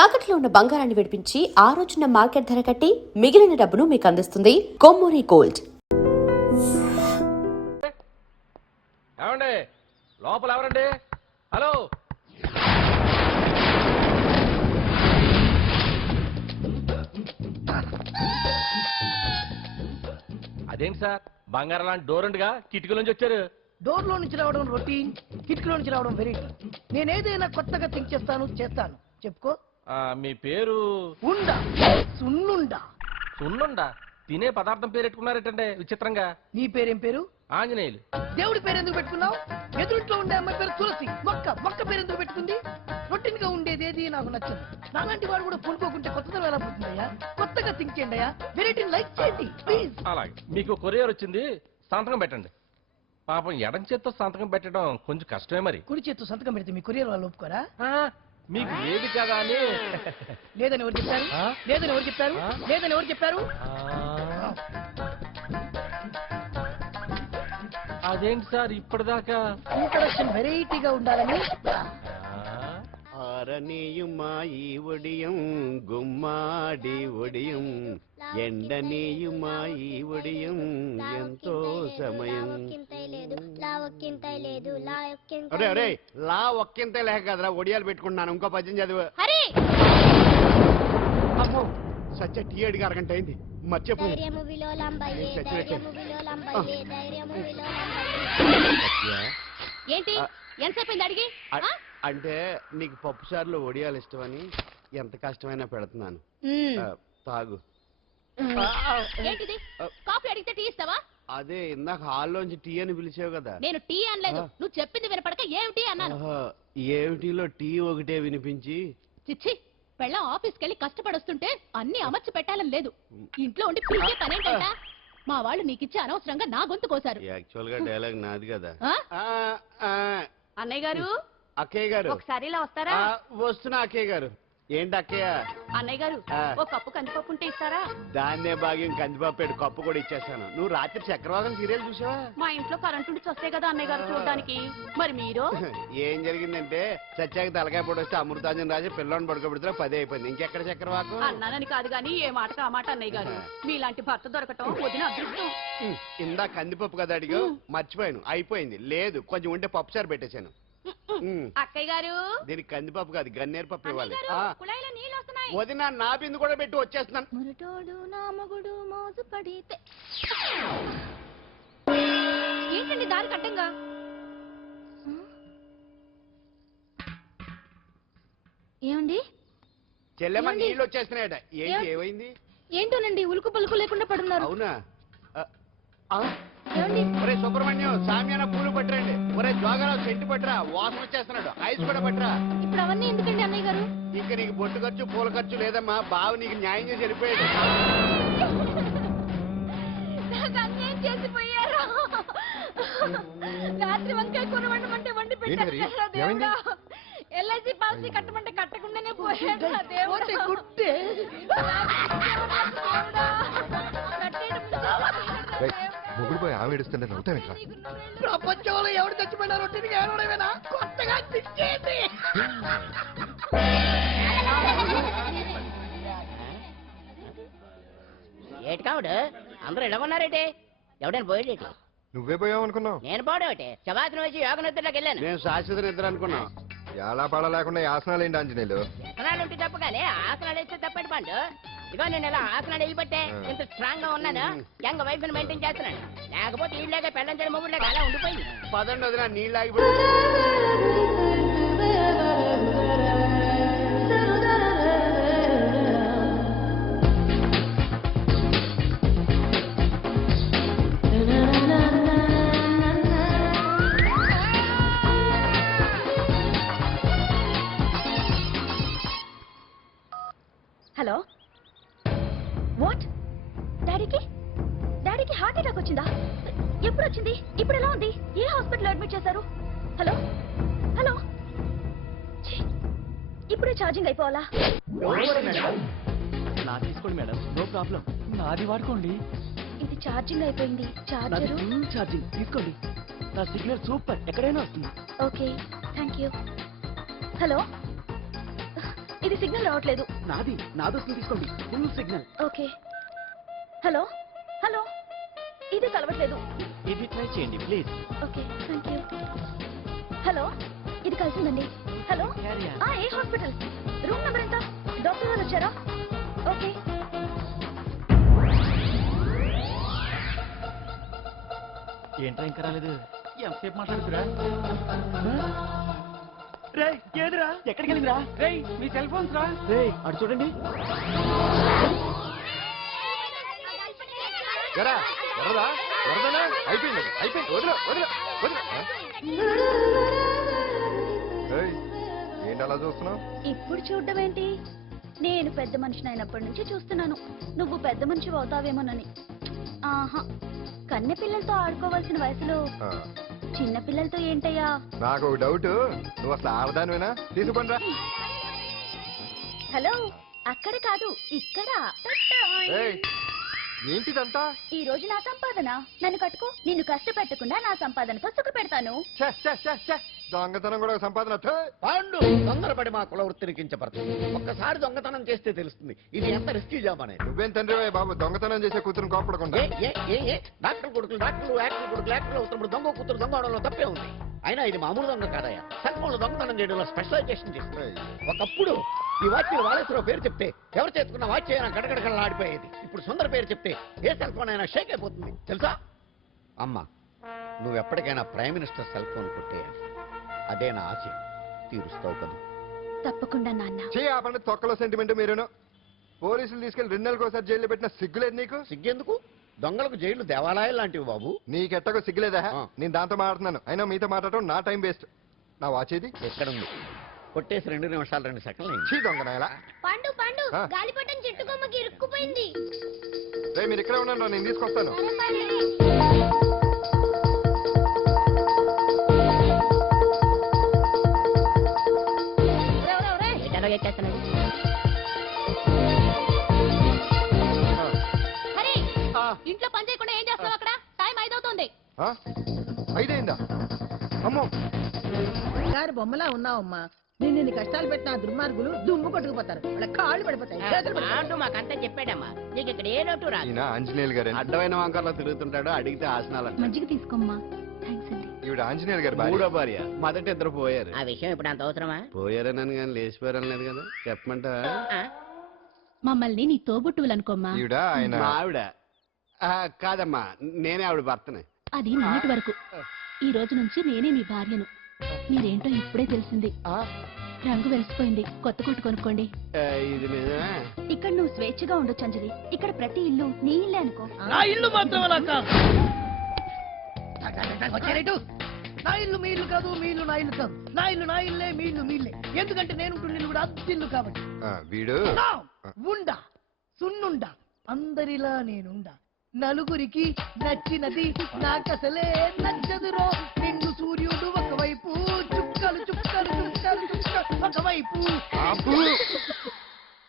తాకట్లో ఉన్న బంగారాన్ని విడిపించి ఆ రోజున మార్కెట్ ధర కట్టి మిగిలిన డబ్బును మీకు అందిస్తుంది కొమ్మూరి గోల్డ్. ఏమండి లోపల ఎవరండి? హలో, అదేంటి సార్ బంగారం లాంటి డోర్ ఉండగా కిటికీ నుంచి వచ్చారు? డోర్ లో నుంచి రావడం రొటీన్, కిటికీలో నుంచి రావడం వెరైటీ. నేనేదైనా కొత్తగా థింక్ చేస్తాను. చెప్పుకో. మీ పేరు? ఉండా, సున్నుండా. సున్నుండా? తినే పదార్థం పేరు పెట్టుకున్నారేటండి విచిత్రంగా. నీ పేరేం పేరు? ఆంజనేయులు. దేవుడి పేరు ఎందుకు పెట్టుకున్నావు? ఎదురుట్లో ఉండే అమ్మాయి పేరు తులసి. మొక్క పేరు ఎందుకు పెట్టుకుంది? రొటీన్ గా ఉండేదేది నాకు నచ్చదు. నాలాంటి వాడు కూడా పూనుకోకుంటే కొత్తదనం ఎలా పుడుతుందయ్యా? కొత్తగా థింక్ చేయండి అయ్యా. వెరైటీని లైక్ చేయండి ప్లీజ్. అలాగే, మీకు కొరియర్ వచ్చింది, సంతకం పెట్టండి. పాపం ఎడం చేత్తో సంతకం పెట్టడం కొంచెం కష్టమే. మరి కుడి చేత్తో సంతకం పెడితే మీ కొరియర్ వాళ్ళు ఒప్పుకోరా? మీకు లేదు కదా అని. లేదని ఎవరు చెప్పారు? లేదని ఎవరు చెప్పారు? లేదని ఎవరు చెప్పారు? అదేంటి సార్ ఇప్పటిదాకా ఇంట్రడక్షన్ వెరైటీగా ఉండాలని. ஆரணியுமாயி ஒடியும் గుమ్మాడి ఒడియం ఎండనీయుమాయి ఒడియం ఎంతో సమయం. అరే అరే, లా ఒక్కింతే లేక కదరా ఒడియాలు పెట్టుకుంటున్నాను. ఇంకో పద్యం చదివు. అమ్మో, సత్య టీ అడిగి అరగంట అయింది, మర్చిపోయి. ఏంటి ఎంతసేపు అడిగి? అంటే నీకు పప్పు సార్లు ఒడియాలు ఇష్టమని ఎంత కష్టమైనా పెడుతున్నాను. తాగు. ఏంటిది? కాఫీ అడిగితే టీ ఇస్తావా? అదే ఇందాక హాల్లోంచి టీ అని పిలిచావు కదా. నేను టీ అనలేదు, నువ్వు చెప్పింది వినపడక ఏమిటి అన్నాను. ఏమిటిలో టీ ఒకటే వినిపించి. చిచ్చి, పెళ్ళం ఆఫీస్కి వెళ్ళి కష్టపడొస్తుంటే అన్ని అమర్చి పెట్టాలని లేదు. ఇంట్లో ఉండి పీకే పనేంటంట. మా వాళ్ళు నీకిచ్చి అనవసరంగా నా గొంతు కోసారు. యాక్చువల్ గా డైలాగ్ నాది కదా. అన్నయ్య గారు, అక్కయ్య గారు ఒకసారి ఇలా వస్తారా? వస్తున్నా అక్కయ్య గారు. ఏంటి అక్కయ్య? అన్నయ్య గారు, ఒక కప్పు కందిపప్పు ఉంటే ఇస్తారా? దాన్నే భాగ్యం కందిపప్పు కప్పు కూడా ఇచ్చేస్తాను. నువ్వు రాత్రి చక్రవాకం సీరియల్ చూసావా? మా ఇంట్లో కరెంటు ఉండి వస్తే కదా అన్నయ్య గారు చూడడానికి. మరి మీరు? ఏం జరిగిందంటే సత్యాకి తలకాయ పొడి వస్తే అమృతాంజన్ రాజు పిల్లని పడుకోబెడితే 10 అయిపోయింది. ఇంకెక్కడ చక్రవాకం? అన్నానని కాదు గాని ఏ మాటకు ఆ మాట అన్నయ్య గారు. మీలాంటి భర్త దొరకటం వదిన అదృష్టం. ఇందా కందిపప్పు కదా అడిగా, మర్చిపోయాను. అయిపోయింది. లేదు, కొంచెం ఉంటే పప్పు సార్ పెట్టేశాను. అక్కయ్య గారు, దీనికి కందిపప్పు కాదు గన్నేరు పప్పు ఇవ్వాలి. వదిన నా బిందు కూడా పెట్టి వచ్చేస్తున్నాను. ఏంటండి దారి కట్టంగా? ఏమండి చెల్లెమ్మ నీళ్ళు వచ్చేస్తున్నాయట. ఏంటి ఏమైంది? ఏంటోనండి ఉలుకు పలుకు లేకుండా పడున్నారు. అవునా? ఒరే సుబ్రహ్మణ్యం, సామ్యాన పూలు పట్టరండి. ఒరే జోగరావు సెంటు పట్టరా, వాసన వచ్చేస్తున్నాడు. ఐస్ కూడా పట్టరా. ఇప్పుడు అవన్నీ ఎందుకండి అన్నయ్య గారు? ఇంకా నీకు బొట్టు ఖర్చు పూల ఖర్చు లేదమ్మా. బావ నీకు న్యాయం చేసి వెళ్ళిపోయాడు. చేసిపోయారు. రాత్రి వంకాయ కూర వండమంటే వండి పెట్టారు. ఎల్ఐసి పాలసీ కట్టమంటే కట్టకుండానే పోయాడు. మొగుడుపోయి ఆమె ఏడుస్తుంటే నవ్వుతాను. ప్రపంచంలో ఎవరు చచ్చిపోయినారో తిరిగి ఏడవడమేనా? కొత్తగా తిరిగేది. ఏటి కావుడు అందరూ ఇలా ఉన్నారేటి? ఎవడైనా పోయేటి? నువ్వే పోయావు అనుకున్నావు. నేను పోవడం శవాసనం వేసి యోగ నిద్రలోకి వెళ్ళాను. నేను శాశ్వత నిద్ర అనుకున్నా. ఎలా పడ లేకుండా ఆసనాలు ఏంటి ఆంజనేయులు? ఆసనాలు ఉంటే తప్ప కానీ ఆసనాలు వేస్తే తప్పటి పండు. ఇదిగో నేను ఇలా ఆసనాలు వేయబట్టే ఇంత స్ట్రాంగ్ గా ఉన్నాను. యంగ్ వైఫ్ ని మెయింటైన్ చేస్తున్నాను. లేకపోతే ఇళ్ళగా పెళ్ళంచడం మొగుళ్ళగా అలా ఉండిపోయింది. పదండి వదిన, నీళ్ళు ఆగిపోయి. Hello, what? డాడీకి హార్ట్ అటాక్ వచ్చిందా? ఎప్పుడు వచ్చింది? ఇప్పుడు ఎలా ఉంది? ఏ హాస్పిటల్ అడ్మిట్ చేశారు? హలో హలో, ఇప్పుడే ఛార్జింగ్ అయిపోవాలా? నా తీసుకోండి మేడం, నో ప్రాబ్లం. నాది వాడుకోండి. ఇది ఛార్జింగ్ అయిపోయింది. ఛార్జింగ్ తీసుకోండి. నా సిగ్నల్ సూపర్, ఎక్కడైనా వస్తుంది. Okay, thank you. హలో, ఇది సిగ్నల్ రావట్లేదు. నాదొస్తుంది తీసుకోండి, full signal. Okay. Hello hello, ఇది కలవట్లేదు. ఇది ట్రై చేయండి please. Okay, thank you. Hello, ఇది కలిసిందండి. హలో, ఏ హాస్పిటల్? రూమ్ నెంబర్ ఎంత? డాక్టర్ గారు వచ్చారా? ఓకే. ఏంట్రా ఇంకా రాలేదు? ఎంతసేపు మాట్లాడుతురా? రేయ్ ఏదిరా? ఎక్కడికి వెళ్ళిందిరా? రేయ్ మీ సెల్ ఫోన్స్ రా. అటు చూడండి. ఎరా వరదా వరదనా అయిపోయింది అయిపోయింది వదిలే వదిలే వదిలే ఏయ్, ఏంటి అలా చూస్తున్నావు? ఇప్పుడు చూడడం ఏంటి? నేను పెద్ద మనిషిని అయినప్పటి నుంచి చూస్తున్నాను, నువ్వు పెద్ద మనిషి అవుతావేమోనని. ఆహా, కన్నె పిల్లలతో ఆడుకోవాల్సిన వయసులో చిన్న పిల్లలతో ఏంటయ్యా? నాకు ఒక డౌట్, నువ్వు అసలు ఆడదానివేనా? తీసుకుంటా. హలో, అక్కడ కాదు ఇక్కడ. ఏంటిదంతా? ఈ రోజు నా సంపాదన, నన్ను కట్టుకో. నిన్ను కష్టపెట్టకుండా నా సంపాదనతో సుఖ పెడతాను. దొంగతనం కూడా ఒక సంపాదన. పాండు తొందరపడి మా కుల వృత్తిని కించపడుతుంది. ఒక్కసారి దొంగతనం చేస్తే తెలుస్తుంది ఇది ఎంత రిస్కీ జాబ్ అనేది. నువ్వేం తండ్రి బాబు దొంగతనం చేసే కూతురుని కోపడకుండా. డాక్టర్ కొడుకులు డాక్టర్లు, యాక్టర్ కొడుకులు యాక్టర్లు అవుతున్నప్పుడు దొంగ కూతురు దొంగ అవడంలో తప్పే ఉంది. అయినా ఇది మామూలు దొంగ కాదయ్యా, సర్పంలో దొంగతనం చేయడంలో స్పెషలైజేషన్ చేస్తుంది. ఒకప్పుడు ఈ వాచ్యం వాలేశ్వరరావు పేరు చెప్తే ఎవరు చేసుకున్న వాచ్ అయినా గడగడగడలా ఆడిపోయేది. ఇప్పుడు సుందర పేరు చెప్తే ఏ సెల్ ఫోన్ అయినా షేక్ అయిపోతుంది తెలుసా? అమ్మా, నువ్వు ఎప్పటికైనా ప్రైమ్ మినిస్టర్ సెల్ ఫోన్ కొట్టేయాలి, అదే నా ఆశ. తీరుస్తావు కదా? తప్పకుండా నాన్న. ఆపండి తొక్కలో సెంటిమెంట్. మీరేను పోలీసులు తీసుకెళ్లి 2 నెలలకు ఒకసారి జైల్లో పెట్టిన సిగ్గులేదు నీకు? సిగ్గెందుకు? దొంగలకు జైలు దేవాలయాలు లాంటివి బాబు. నీకెట్టకు సిగ్గులేదా? నేను దాంతో మాట్లాడుతున్నాను, అయినా మీతో మాట్లాడటం నా టైం వేస్ట్. నా వాచ్ ఏది? ఎక్కడుంది? కొట్టేసి 2 నిమిషాలు 2 సెకండ్లు అయింది. చీ దొంగ నాయలా. పండు పండు, గాలిపటం చెట్టు కొమ్మకి ఇరుక్కుపోయింది. మీరు ఇక్కడే ఉన్నాను, నేను తీసుకొస్తాను. ఇంట్లో పని చేయకుండా ఏం చేస్తావు అక్కడ? టైం 5 అవుతుంది. 5 అయిందా? అమ్మో, గారి బొమ్మలా ఉన్నావమ్మా. నిన్ను కష్టాలు పెట్టిన దుర్మార్గులు దుమ్ము కొట్టుకుపోతారు, వాళ్ళ కాళ్ళు పడిపోతాయి, చేతులు పడిపోతాయి. పాండు మాకంతా చెప్పాడమ్మా, నీకు ఇక్కడ ఏ లోటు రాదు. ఈయన ఆంజనేయులు గారు. అడ్డమైన వంకర్లో తిరుగుతుంటాడు, అడిగితే ఆసనాలు. మజ్జిగ తీసుకోమ్మా. థ్యాంక్స్ అండి. ఈవిడ ఆంజనేయులు గారు భార్య. మూడో భార్య. మొదటి 2 పోయారు. ఆ విషయం ఇప్పుడు అంత అవసరమా? పోయారనని కానీ లేచిపోయారని లేదు కదా, చెప్పమంటా? ఆ? మమ్మల్ని నీ తోబుట్టువులు అనుకోమ్మా. ఈవిడ ఆయన. మా ఆవిడ కాదమ్మా, నేనే ఆవిడ భర్తనే. అది నిన్నటి వరకు. ఈ రోజు నుంచి నేనే మీ భార్యను. మీరేంటో ఇప్పుడే తెలిసింది. రంగు వెలిసిపోయింది, కొత్త కొట్టు కొనుక్కోండి. ఇది నిజమే. ఇక్కడ నువ్వు స్వేచ్ఛగా ఉండొచ్చు అంజలి. ఇక్కడ ప్రతి ఇల్లు నీ ఇల్లే అనుకో. నా ఇల్లు మాత్రం అలా కాదు. వచ్చారేటు? నా ఇల్లు మీ ఇల్లు కాదు, మీ ఇల్లు నా ఇల్లు కాదు. నా ఇల్లు నా ఇల్లే, మీ ఇల్లు మీ ఇల్లే. ఎందుకంటే నేను ఇల్లు కూడా అద్దిల్లు కాబట్టి. వీడు ఉండా సున్నుండా, అందరిలా నేనుండా. నలుగురికి నచ్చినది నాకసలే నచ్చదురో. నిన్ను సూర్యుడు ఒకవైపు, చుక్కలు చుక్కలు చుక్కలు చుక్కలు ఒకవైపు.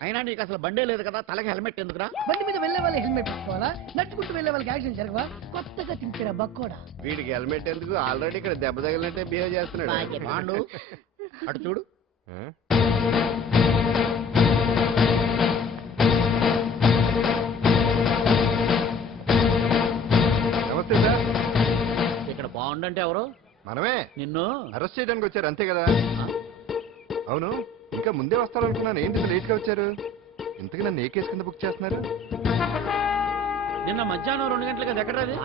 అయినా నీకు అసలు బండే లేదు కదా, తలకి హెల్మెట్ ఎందుకురా? బండి మీద వెళ్ళే వాళ్ళు హెల్మెట్ పెట్టుకోవాలా? నడుచుకుంటూ వెళ్ళే వాళ్ళకి యాక్షన్ జరగవా? కొత్తగా తింటారా బక్కోడా? వీడికి హెల్మెట్ ఎందుకు? ఆల్రెడీ ఇక్కడ దెబ్బ తగిలినట్టే బిహేవ్ చేస్తున్నాడు. పాండు అటు చూడు. నమస్తే సార్. ఇక్కడ బాగుండంటే ఎవరు? మనమే. నిన్ను అరెస్ట్ చేయడానికి వచ్చారు అంతే కదా? అవును, ఇంకా ముందే వస్తారనుకున్నాను. ఏంటి లేట్ గా వచ్చారు? ఇంతకు నన్ను ఏ కేసు కింద బుక్ చేస్తున్నారు? నిన్న మధ్యాహ్నం 2 గంటలకు ఎక్కడది?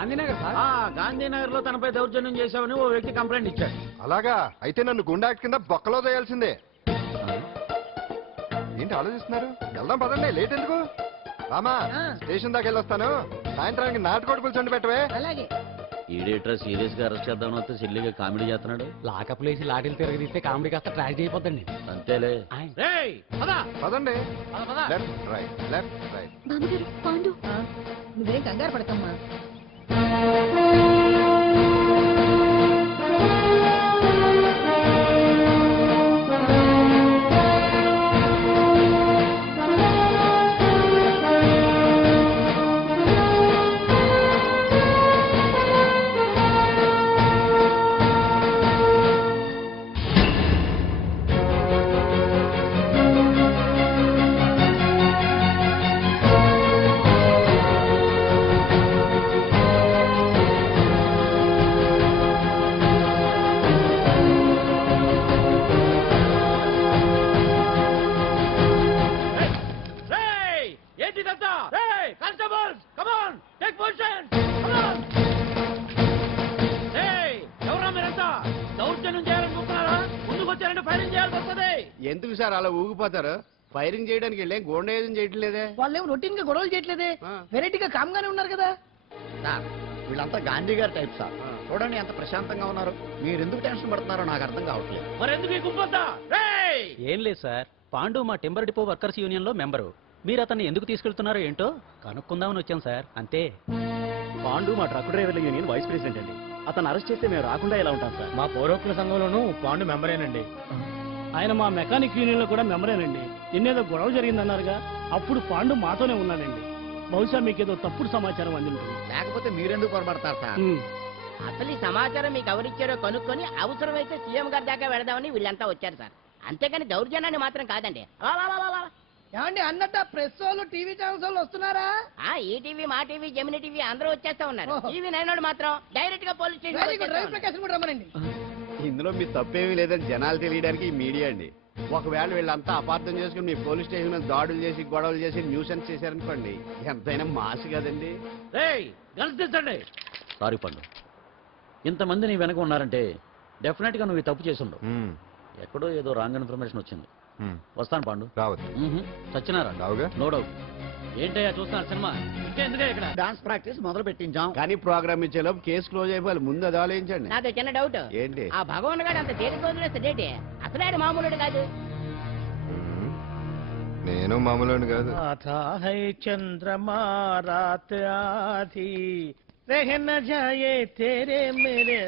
గాంధీనగర్ లో తనపై దౌర్జన్యం చేశామని ఓ వ్యక్తి కంప్లైంట్ ఇచ్చాడు. అలాగా? అయితే నన్ను గుండా యాక్ట్ కింద బొక్కలో చేయాల్సిందే. ఏంటి ఆలోచిస్తున్నారు? వెళ్దాం పదండి, లేట్ ఎందుకు? రామా, స్టేషన్ దాకా వెళ్ళొస్తాను. సాయంత్రానికి నాటుకోడి పులుసు పెట్టవే. అలాగే. ఈడేట్రా సీరియస్ గా అరెస్ట్ చేద్దామని వస్తే సిల్లిగా కామెడీ చేస్తున్నాడు. లాకప్ లేసి లాఠీలు తిరగదీస్తే కామెడీ కాస్త ట్రాజడీ అయిపోద్దండి. అంతేలే. పదండి. Left right, left right. బామ్మగారు, పాండు. నువ్వేం కంగారు పడకమ్మా. ఎందుకు సార్ అలా ఊగిపోతారు? ఫైరింగ్ చేయడానికి వెళ్ళే గోండేజం చేయటం లేదే. వాళ్ళేమో రొటీన్ గా గొడవలు చేయట్లేదే, వెరైటీగా కామ్గానే ఉన్నారు కదా. సార్ వీళ్ళంతా గాంధీ గారి టైప్ సార్. చూడండి ఎంత ప్రశాంతంగా ఉన్నారు. మీరు ఎందుకు టెన్షన్ పడుతున్నారో నాకు అర్థం కావట్లేదు. మరెందుకు ఈ గుంపంతా? రేయ్! ఏం లేదు సార్, పాండు మా టింబర్ డిపో వర్కర్స్ యూనియన్ లో మెంబరు. మీరు అతన్ని ఎందుకు తీసుకెళ్తున్నారో ఏంటో కనుక్కుందామని వచ్చాం సార్, అంతే. పాండు మా ట్రక్ డ్రైవర్ల యూనియన్ వైస్ ప్రెసిడెంట్ అండి. అతను అరెస్ట్ చేస్తే మేము రాకుండా ఎలా ఉంటాం సార్? మా పౌరోక్తుల సంఘంలోనూ పాండు మెంబరేనండి. ఆయన మా మెకానిక్ యూనియన్ లో కూడా మెంబరేనండి. నిన్నేదో గొడవ జరిగిందన్నారుగా, అప్పుడు పాండు మాతోనే ఉన్నాడండి. బహుశా మీకేదో తప్పుడు సమాచారం అందింటుంది. లేకపోతే మీరెందుకు పొరపడతారు సార్? అసలు ఈ సమాచారం మీకు ఎవరిచ్చారో కనుక్కొని అవసరమైతే సీఎం గారి దాకా వెళదామని వీళ్ళంతా వచ్చారు సార్. అంతేకాని దౌర్జన్యాన్ని మాత్రం కాదండి. వా, వా, వా, వా, వా. ఏమండి అన్నట్టు ప్రెస్ వాళ్ళు టీవీ ఛానల్స్ వాళ్ళు వస్తున్నారా? ఈ టీవీ, మా టీవీ, జమిని టీవీ అందరూ వచ్చేస్తా ఉన్నారు. ఓహో. టీవీ నైన్ మాత్రం డైరెక్ట్ గా police very good, Ravi station. Prakasam కూడా రమ్మనండి. ఇందులో మీ తప్పేమీ లేదని జనాలు తెలియడానికి ఈ మీడియా అండి. ఒకవేళ వీళ్ళంతా అపార్థం చేసుకుని మీ పోలీస్ స్టేషన్ మీద దాడులు చేసి గొడవలు చేసి న్యూసెన్స్ చేశారనుకోండి, ఎంతైనా మాసి కదండి. గెలిచించండి. సారీ పండు, ఇంతమంది నీ వెనక ఉన్నారంటే డెఫినెట్ గా నువ్వు ఈ తప్పు చేసుండవు. ఎక్కడో ఏదో రాంగ్ ఇన్ఫర్మేషన్ వచ్చింది. వస్తాను పాండు. రావచ్చు. సత్యనారా? రావుగా. No doubt. ఏంటయ్యా చూస్తున్నారు సినిమా? ఇంకెందుకే ఇక్కడ డాన్స్ ప్రాక్టీస్ మొదలు పెట్టించాం. కానీ ప్రోగ్రామ్ ఇచ్చేలోపు కేసు క్లోజ్ అయిపోవాలి. ముందు అది ఆలోచించండి. నాతో చిన్న డౌట్. ఏంటి? ఆ భగవాన్ గారు అంత తేలిక వదిలేస్తాడేంటి? అసలు ఆయన మామూలుడు కాదు. నేను మామూలు కాదు. చంద్రమా రాత్ ఆధీ రహ న జాయే తేరే మేరే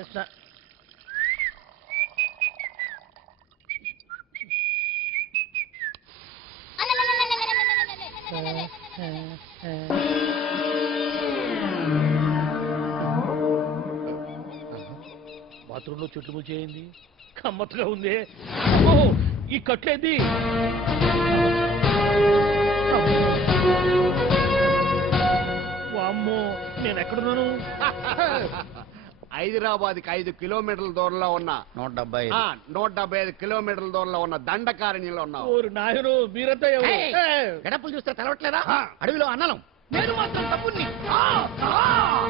బాత్రూంలో చుట్లు ముచ్చేయింది. కమ్మత్తుగా ఉంది. ఓ ఈ కట్లేది. వామ్మో నేను ఎక్కడున్నాను? హైదరాబాద్కి 5 కిలోమీటర్ల దూరంలో ఉన్న 175 కిలోమీటర్ల దూరంలో ఉన్న దండకారణ్యంలో ఉన్నావు. ఓరు నాయను, మీరంతా ఎవరు? గడపలు చూస్తే తెలవట్లేదా? అడవిలో అన్నలం. నేను మాత్రం తమ్ముడిని.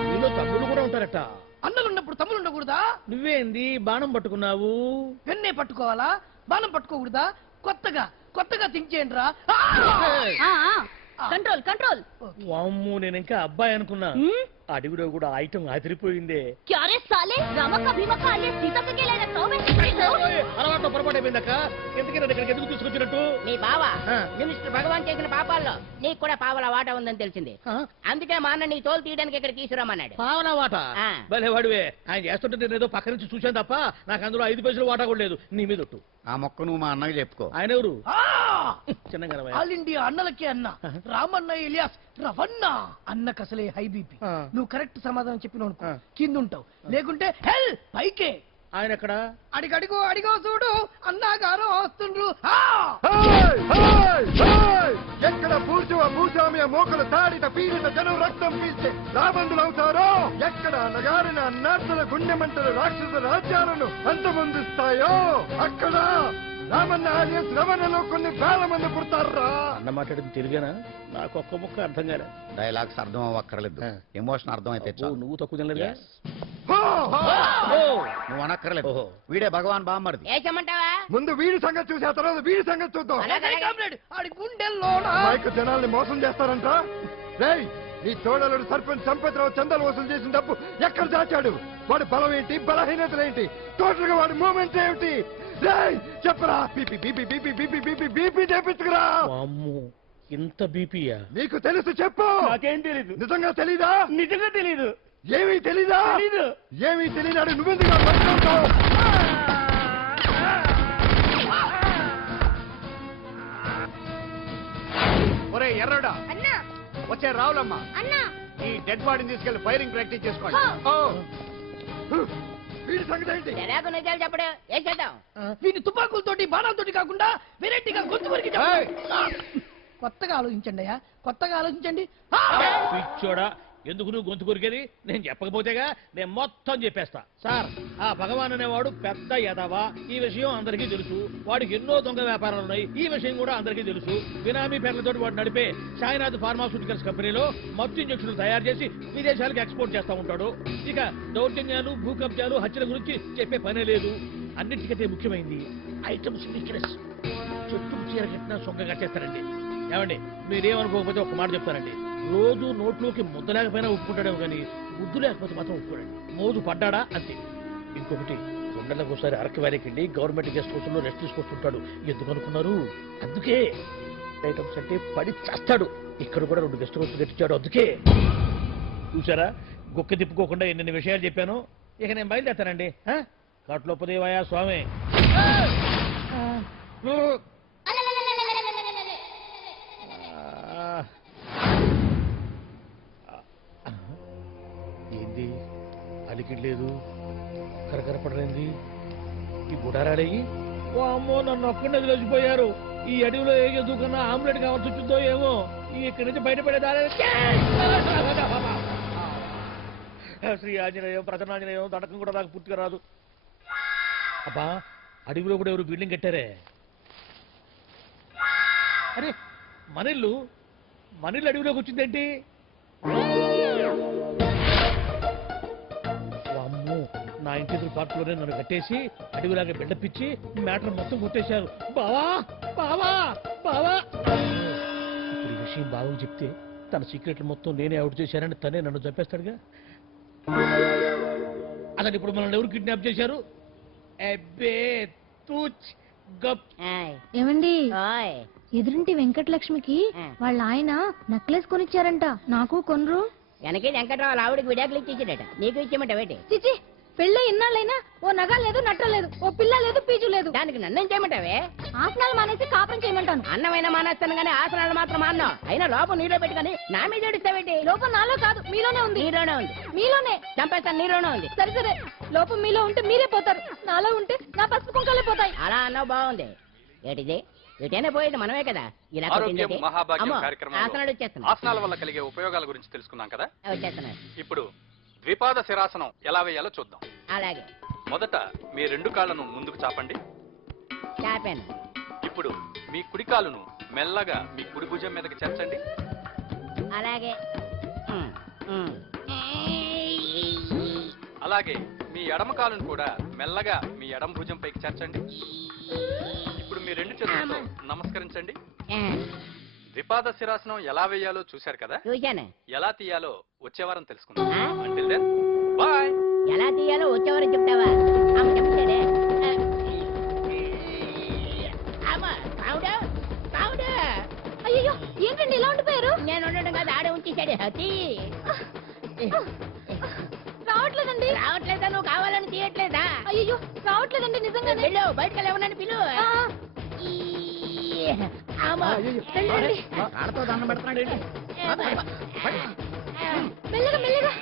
మీలో తమ్ముళ్ళు కూడా ఉంటారట. అన్నలున్నప్పుడు తమ్ముడు ఉండకూడదా? నువ్వేంది బాణం పట్టుకున్నావు? వెన్నే పట్టుకోవాలా, బాణం పట్టుకోకూడదా? కొత్తగా థింక్ చేయండి రా. Control control. వామ్ము, నేను ఇంకా అబ్బాయి అనుకున్నా. అడవిలో కూడా ఐటమ్ అదిరిపోయిందే. క్యారే సాలే రామక్క భీమక్క అనే సీతక్కకి లేన తోమే. అలవాటు పొరపాటు అయిపోయిందక్క. ఎందుకని ఇక్కడికి ఎందుకు తీసుకొచ్చినట్టు? నీ బావ మినిస్టర్ భగవాన్ చేసిన పాపాల్లో నీకు కూడా పావల వాటా ఉందని తెలిసింది. అందుకే మా అన్న నీ తోలు తీయడానికి ఇక్కడ తీసుకురమ్మన్నాడు. పావన వాట? భలే వాడివే. ఆయన చేస్తుంటే నేను ఏదో పక్క నుంచి చూశాను తప్ప నాకు అందులో 5 పైసలు వాటా కూడా లేదు. నీ మీద ఒట్టు. ఆ మొక్క నువ్వు మా అన్నకి చెప్పుకో. ఆయన ఎవరు? చిన్నగా ఆల్ ఇండియా అన్నలకే అన్న రామన్న ఇలియాస్ రవన్న. అన్నకు అసలే హై బీపీ. నువ్వు కరెక్ట్ సమాధానం చెప్పిన కింద ఉంటావు, లేకుంటే హెల్ పైకే. ఆయన ఎక్కడ? అడిగో చూడు, అన్నగారు వస్తుండ్రు. ఎక్కడ భూస్వామ్య మోకలు తాడిత పీడిత జనం రక్తం పీల్చే రాబందులు అవుతారో, ఎక్కడ నగారిన అన్నార్థుల గుండె మంటల రాక్షస రాజ్యాలను అంతమొందిస్తాయో, అక్కడ రామన్న రమణలో కొన్ని వేల మంది పుడతారా. అన్న మాట్లాడింది తెలుగేనా? నాకు ఒక్క ముక్క అర్థం కాలే. డైలాగ్స్ అర్థం అవ్వక్కర్లేదు, ఎమోషన్ అర్థం అయితే నువ్వు తక్కువ తినలేదా? నువ్వు అనక్కర్లేదు. వీడే భగవాన్ బామ్మర్ది. ఏమంటావా? ముందు వీడి సంగతి చూసి ఆ తర్వాత వీడి సంగతి చూద్దాం. ఆడి గుండెల్లో జనాల్ని మోసం చేస్తారంట. రేయ్, నీ తోడలుడు సర్పంచ్ సంపత్రావు చందాలు వసూలు చేసిన డబ్బు ఎక్కడ దాచాడు? వాడి బలం ఏంటి, బలహీనతలు ఏంటి, టోటల్ గా వాడి మూమెంట్ ఏమిటి? చెప్పరా. BP BP BP BP BP BP చేపించుకురా. ఇంత బీపీయా? నీకు తెలుసు చెప్పు. నాకేం తెలీదు. నిజంగా తెలీదా? నిజంగా తెలీదు. ఏమీ తెలీదా? ఏమీ తెలియనాడు నువ్వెందుకు పట్టుకుంటావు? ఒరే ఎర్రడా, వచ్చే రావులమ్మా, ఈ డెడ్ బాడీని తీసుకెళ్లి ఫైరింగ్ ప్రాక్టీస్ చేసుకోండి. వీడి సంగతి ఏంటి? ఎలాగో నిజాలు చెప్పడు. ఏం చేద్దాం? వీటి తుపాకులతోటి బాణాలతోటి కాకుండా వెరైటీగా గొంతు వరకు కొత్తగా ఆలోచించండి అయ్యా, కొత్తగా ఆలోచించండి. పిచ్చోడా, ఎందుకు నువ్వు గొంతు కొరికేది? నేను చెప్పకపోతేగా నేను మొత్తం చెప్పేస్తా. సార్, ఆ భగవాన్ అనేవాడు పెద్ద యదవా. ఈ విషయం అందరికీ తెలుసు. వాడికి ఎన్నో దొంగ వ్యాపారాలు ఉన్నాయి. ఈ విషయం కూడా అందరికీ తెలుసు. బినామీ పేర్లతో వాడు నడిపే సాయినాథ్ ఫార్మాస్యూటికల్స్ కంపెనీలో మత్తు ఇంజక్షన్లు తయారు చేసి విదేశాలకు ఎక్స్పోర్ట్ చేస్తా ఉంటాడు. ఇక దౌర్జన్యాలు, భూ కబ్జాలు, హత్యల గురించి చెప్పే పనే లేదు. అన్నిటికంటే ముఖ్యమైంది ఐటమ్స్ వీక్నెస్. చెట్టు చీర కట్టినా సొంగగా చేస్తారండి. ఏమండి మీరేమనుకోకపోతే ఒక మాట చెప్తారండి, రోజు నోట్లోకి ముద్ద లేకపోయినా ఒప్పుకుంటాడేమో కానీ ముద్దు లేకపోతే మాత్రం ఒప్పుకోడండి. మోజు పడ్డాడా అంతే. ఇంకొకటి 2 నెలలకు ఒకసారి అరకు వ్యాలీకి వెళ్ళి గవర్నమెంట్ గెస్ట్ హౌస్ లో రెస్ట్ తీసుకొస్తుంటాడు. ఎందుకు అనుకున్నారు? అందుకే ఐటమ్స్ అంటే పడి చేస్తాడు. ఇక్కడ కూడా 2 గెస్ట్ హౌస్ కట్టించాడు. అందుకే చూసారా, గుక్క తిప్పుకోకుండా ఎన్ని విషయాలు చెప్పాను. ఇక నేను బయలుదేరుతానండి. కాట్లోపదేవాయా స్వామి. ఏంది అలికిడ్ లేదు, కరకరపడలేంది ఈ బుడారాడయ్యి. ఓ అమ్మో, నన్ను ఒక్కడే వదిలేసిపోయారు. ఈ అడవిలో ఏ ఎదుగుకన్నా ఆమ్లెట్ కావాల్సి వచ్చిందో ఏమో. ఇక్కడి నుంచి బయటపడేదారే శ్రీ ఆంజనేయం ప్రసన్నాంజనేయం దడకం కూడా నాకు పూర్తిగా రాదు. అబ్బా, అడవిలో కూడా ఎవరు బిల్డింగ్ కట్టారే. అరే, మనిల్లు అడవిలోకి వచ్చిందేంటి? అమ్మో, నా ఇంటి ఎదురు పార్కులోనే నన్ను కట్టేసి అడవిలాగా బిడ్డపిచ్చి మ్యాటర్ మొత్తం కొట్టేశారు. బావా బావా బావా. ఇప్పుడు ఈ విషయం బావకు చెప్తే తన సీక్రెట్లు మొత్తం నేనే అవుట్ చేశానని తనే నన్ను చంపేస్తాడుగా. అతను ఇప్పుడు మనల్ని ఎవరు కిడ్నాప్ చేశారు? ఏమండి, ఎదురింటి వెంకటలక్ష్మికి వాళ్ళ ఆయన నెక్లెస్ కొనిచ్చారంట. నాకు కొనరు. వెనకే వెంకట్రావు ఆవిడకి విడాకులు ఇచ్చేసాడట, నీకు ఇచ్చేమంటావేటి? చిచి, పెళ్ళి ఇన్నాళ్ళైనా ఓ నగ లేదు, నట్ట లేదు, ఓ పిల్ల లేదు, పీచు లేదు. దానికి నన్ను చేయమంటావే? ఆసనాలు మానేసి కాపురం చేయమంటాను. అన్నమైనా మానేస్తాను కానీ ఆసనాలు మాత్రం మాన్నా. అయినా లోపం నీలో పెట్టుకొని నా మీద ఏడుస్తావేంటి? లోపం నాలో కాదు, మీలోనే ఉంది. నీలోనే ఉంది. మీలోనే చంపేస్తాను, నీలోనే ఉంది. సరే సరే, లోపం మీలో ఉంటే మీరే పోతారు, నాలో ఉంటే నా పసుపు కుంకాలే పోతాయి. అలా అన్నావు, బాగుంది. ఏటిది? ఎటైనా పోయేది మనమే కదా. ఇలా ఆరోగ్యం మహాభాగ్యం కార్యక్రమంలో ఆసనాలు వచ్చేస్తున్నాయి. ఆసనాల వల్ల కలిగే ఉపయోగాల గురించి తెలుసుకున్నాం కదా. వచ్చేస్తున్నాయి. ఇప్పుడు ద్విపాద శిరాసనం ఎలా వేయాలో చూద్దాం. అలాగే. మొదట మీ 2 కాళ్ళను ముందుకు చాపండి. చాపాను. ఇప్పుడు మీ కుడి కాలును మెల్లగా మీ కుడి భుజం మీదకి చేర్చండి. అలాగే. అలాగే మీ ఎడమ కాలును కూడా మెల్లగా మీ ఎడమ భుజం పైకి చేర్చండి. ఇప్పుడు మీ 2 చేతులతో నమస్కరించండి. ద్విపాద శిరాసనం ఎలా వేయాలో చూశారు కదా. చూశాను. ఎలా తీయాలో వచ్చే వారం తెలుసుకుందాం. Until then, bye. ఎలా తీయాలో వచ్చేవారు చెప్తావా? ఆమె చెప్తాడే. అయ్యో, ఏంటండి ఇలా ఉండిపోయారు? నేను ఉండడం కాదు, ఆడే ఉంచేశాడు. హతి రావట్లేదండి. రావట్లేదా? నువ్వు కావాలని తీయట్లేదా? అయ్యో, రావట్లేదండి నిజంగానే. పిలు, బయటకు లేవనని పిలు. ఆడతో దండం పెడుతున్నాడు. మెల్లగా మెల్లగా.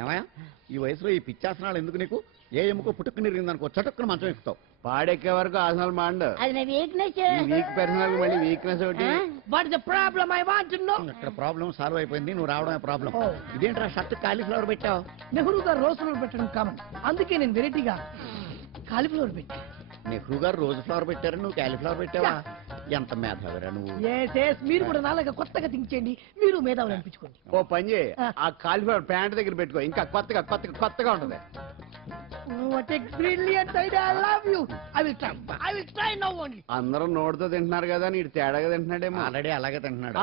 ఏమయ్యా, ఈ వయసులో ఈ పిచ్చాసనాలు ఎందుకు నీకు? ఏ ఎముకో పుట్టుకుని నిరిగిందనుకో చటుక్కున మంచం ఎక్కుతావు. పాడెక్కే వరకు ఆసనాలు మాండు. అది నా వీక్నెస్. వీక్ పర్సనల్ మళ్ళీ వీక్నెస్ ఒకటి. What is the problem? I want to know. ఇక్కడ ప్రాబ్లం సాల్వ్ అయిపోయింది, నువ్వు రావడమే ప్రాబ్లం. ఇదేంట్రా షర్ట్ కాలీఫ్లవర్ పెట్టావు? నెహ్రూ గారు రోజ్ ఫ్లవర్ పెట్టడం కామన్, అందుకే నేను వెరైటీగా కాలీఫ్లవర్ పెట్టి. నెహ్రూ గారు రోజు ఫ్లవర్ పెట్టారు, నువ్వు కాలీఫ్లవర్ పెట్టావా? ఎంత మేధావిరా నువ్వు. మీరు కూడా నాలాగా కొత్తగా థింక్ చేయండి, మీరు మేధావులు అనిపించుకోండి. ఓ పని చేయి, ఆ కాలిఫ్లవర్ ప్యాంట్ దగ్గర పెట్టుకో, ఇంకా కొత్తగా ఉంటది. What a brilliant idea! I love you. I will try now only. అందరూ నోటితో తింటున్నారు కదా, నీడు తేడాగా తింటున్నాడేమో. ఆల్రెడీ అలాగే తింటున్నాడు.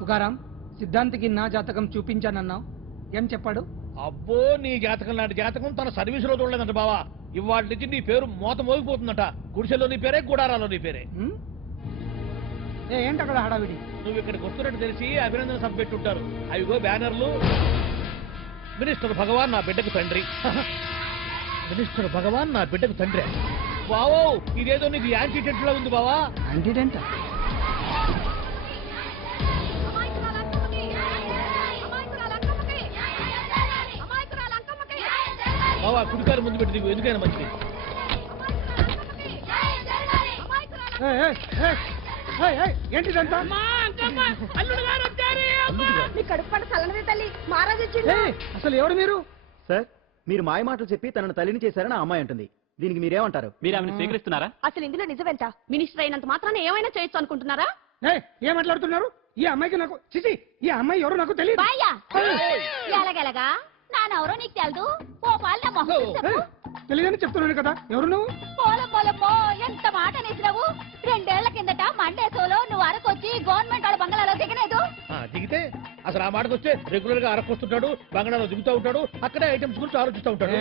తుకారాం, సిద్ధాంతికి నా జాతకం చూపించానన్నావు, ఏం చెప్పాడు? అబ్బో, నీ జాతకం లాంటి జాతకం తన సర్వీసులో చూడలేదంట బావా. ఇవాళ నుంచి నీ పేరు మోత మోగిపోతుందట. గుడిసెలో నీ పేరే, గుడారాలో నీ పేరే. ఏంటి అక్కడ హడావిడి? నువ్వు ఇక్కడికి వస్తున్నట్టు తెలిసి అభినందన సభ పెట్టుంటారు. అవిగో బ్యానర్లు. మినిస్టర్ భగవాన్ నా బిడ్డకు తండ్రి. మినిస్టర్ భగవాన్ నా బిడ్డకు తండ్రి. బావో, ఇదేదో నీకు యాంటీటెంట్ లో ఉంది బావా. యాంటీటెంట్? బావా, కుడికారు ముందు పెట్టి నీకు ఎందుకైనా మంచిది. ఏంటిదంతా? అసలు ఎవరు మీరు? సార్, మీరు మాయ మాటలు చెప్పి తనను తల్లిని చేశారని ఆ అమ్మాయి అంటుంది. దీనికి మీరేమంటారు? మీరు ఆమెను స్వీకరిస్తున్నారా? అసలు ఇందులో నిజమేంట? మినిస్టర్ అయినంత మాత్రాన ఏమైనా చేయొచ్చు అనుకుంటున్నారా? ఏం మాట్లాడుతున్నారు? ఈ అమ్మాయికి నాకు చిచి ఈ అమ్మాయి ఎవరో నాకు తెలియదు. బాయ్యా ఎలాగెలగా నానెవరో నీకు తెలదు. ఓ పాల మొహం చెప్పు. తెలియదని చెప్తున్నాను కదా, ఎవరు నువ్వు? పోలమ్మో ఎంత మాట అనేసినావు. 2 ఏళ్ల కిందట మండేసోలో నువ్వు అరకొచ్చి గవర్నమెంట్ వాళ్ళ బంగ్లాలో దిగలేదు. దిగితే అసలు ఆ మాటకు వస్తే రెగ్యులర్ గా అరకొస్తుంటాడు, బంగాళాలో దిగుతూ ఉంటాడు, అక్కడే ఐటమ్స్ గురించి ఆలోచిస్తూ ఉంటాడు,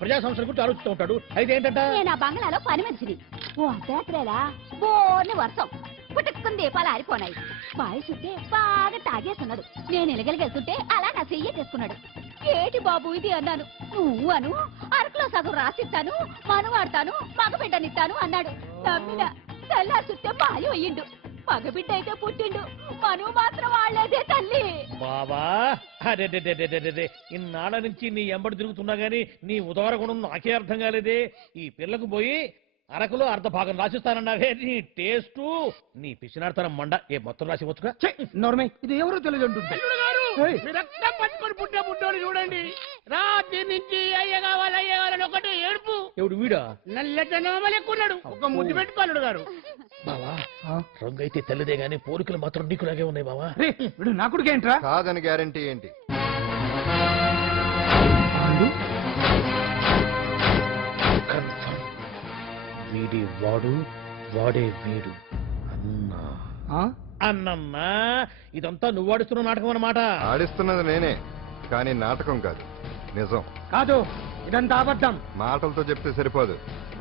ప్రజా సంస్థల గురించి ఆలోచిస్తూ ఉంటాడు. అయితే ఏంటంటే నేను ఆ బంగ్లాలో పని మనిషిని. ఓ అర్ధరాత్రేలా బోర్ని వర్షం పుట్టుకుని దీపాలు ఆరిపోనాయి. బాయ్ చుట్టే బాగా తాగేస్తున్నాడు. నేను ఎలగలిగెళ్తుంటే అలా నా చెయ్యి చేసుకున్నాడు. ఏటి బాబు ఇది అన్నాను. నువ్వు అను అరకులో సగం రాసిస్తాను, మనువాడతాను, మగబిడ్డనిస్తాను అన్నాడు. నమ్మిన తెల్లారి చూస్తే బాయ్ అయ్యిండు. మగబిడ్డ అయితే పుట్టిండు, మనువు మాత్రం వాళ్ళేదే తల్లి. బాబా అదే ఇన్నాళ్ళ నుంచి నీ ఎంబడి తిరుగుతున్నా గానీ నీ ఉదార గుణం నాకే అర్థం కాలేదే. ఈ పిల్లకు పోయి అరకులో అర్ధ భాగం రాసిస్తానన్నావే, నీ టేస్టు నీ పిచ్చినాడతనం మండ. ఏ మొత్తం రాసి వచ్చుగా నోర్మై ఇది ఎవరో తెలియదు అంటుంది. రక్తం పట్టుకొని పుట్టే పుట్టోడు చూడండి. రాత్రి నుంచి అయ్య కావాలని ఒకటి ఏడుపు. ఎవడు వీడా? నల్లటనోమలు ఎక్కున్నాడు. ఒక ముద్దు పెట్టుకోలేడు గారు. బావా రంగు అయితే తెల్లదే గానీ పోలికలు మాత్రం నీకులాగే ఉన్నాయి బావా. వీడు నా కొడుకు ఏంట్రా? కాదని గ్యారంటీ ఏంటి? వీడి వాడు, వాడే వీడు. అన్నా అన్నమ్మా ఇదంతా నువ్వు ఆడిస్తున్న నాటకం అన్నమాట. ఆడిస్తున్నది నేనే, కానీ నాటకం కాదు, నిజం. కాదు ఇదంతా అబద్ధం. మాటలతో చెప్తే సరిపోదు,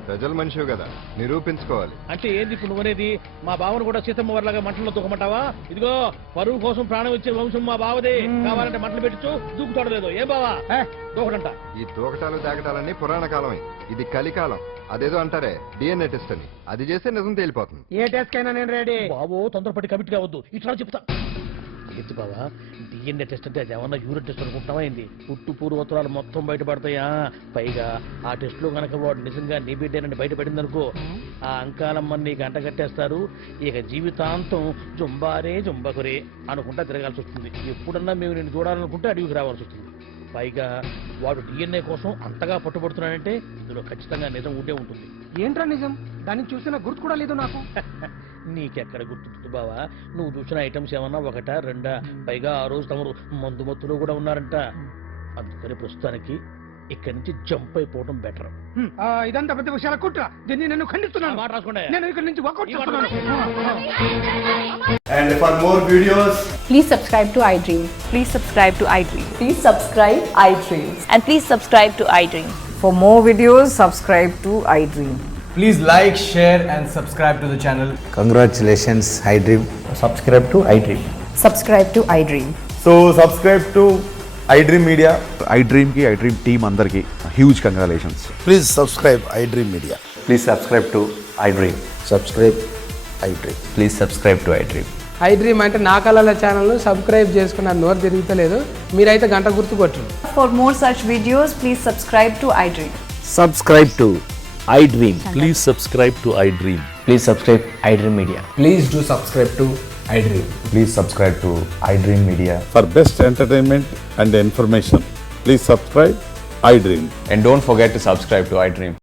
ప్రజల మనిషివి కదా, నిరూపించుకోవాలి. అంటే ఏంది ఇప్పుడు నువ్వనేది? మా బావను కూడా సీతమ్మ వారిలాగా మంటల్లో దూకమంటావా? ఇదిగో పరువు కోసం ప్రాణం ఇచ్చే వంశం మా బావదే. కావాలంటే మంటలు పెట్టచ్చు, దూకుతాడు లేదు. ఏం బావా దూకడంట? ఈ దూకటాలు దాకటాలన్నీ పురాణ కాలమే, ఇది కలికాలం. అదేదో అంటారే డిఎన్ఏ టెస్ట్ అని, అది చేస్తే నిజం తేలిపోతుంది. ఏ టెస్ట్ కైనా నేను రెడీ. బాబో తొందరపడి కమిట్ కావద్దు, ఇట్లా చెప్తా. ఏంటి బావా డిఎన్ఏ టెస్ట్ అంటే అది ఏమన్నా యూరిన్ టెస్ట్ అనుకుంటున్నావా ఏంది? పుట్టు పూర్వోత్తరాలు మొత్తం బయటపడతాయా? పైగా ఆ టెస్ట్ లో కనుక వాడు నిజంగా నీ బిడ్డేనని బయటపడింది అనుకో, ఆ అంకాలమ్మని నీకు అంట కట్టేస్తారు. ఇక జీవితాంతం జుంబారే జుంబకురే అనుకుంటా తిరగాల్సి వస్తుంది. ఎప్పుడన్నా మేము నేను చూడాలనుకుంటే అడవికి రావాల్సి వస్తుంది. పైగా వాడు డిఎన్ఏ కోసం అంతగా పట్టుబడుతున్నాడంటే ఇందులో ఖచ్చితంగా నిజం ఉండే ఉంటుంది. ఏంట్రా నిజం? దాన్ని చూసిన గుర్తు కూడా లేదు నాకు. నీకెక్కడ గుర్తుంటుంది బావా? నువ్వు చూసిన ఐటమ్స్ ఏమన్నా ఒకటా రెండా? పైగా ఆ రోజు తమరు మందు మత్తులో కూడా ఉన్నారంట. అందుకని ప్రస్తుతానికి ఇక్కడి నుంచి జంప్ అయిపోవడం బెటర్. ఇదంతా పెద్ద విషయాల కుట్ర. దీన్ని నేను ఖండిస్తున్నాను. మాట రాసుకోండి. నేను ఇక్కడి నుంచి వాకౌట్ చేస్తున్నాను. And for more videos, please subscribe to iDream. Please subscribe to iDream. Please subscribe iDream. And please subscribe to iDream. For more videos, subscribe to iDream. please like, share and subscribe to the channel. Congratulations, iDream. Subscribe to iDream. Subscribe to iDream. So subscribe to iDream Media. iDream ki iDream team andarki huge congratulations. Please subscribe iDream Media. Please subscribe to iDream. Subscribe iDream. Please subscribe to iDream. iDream అంటే నా కళల channel subscribe చేసుకున్న నోరు తిరుగుతలేదు. మీరైతే గంట గుర్తు కొట్టండి. For more such videos, please subscribe to iDream. Subscribe to iDream. Please subscribe to iDream. Please subscribe iDream Media. Please do subscribe to iDream. Please subscribe to iDream Media. For best entertainment and information, please subscribe iDream. And don't forget to subscribe to iDream.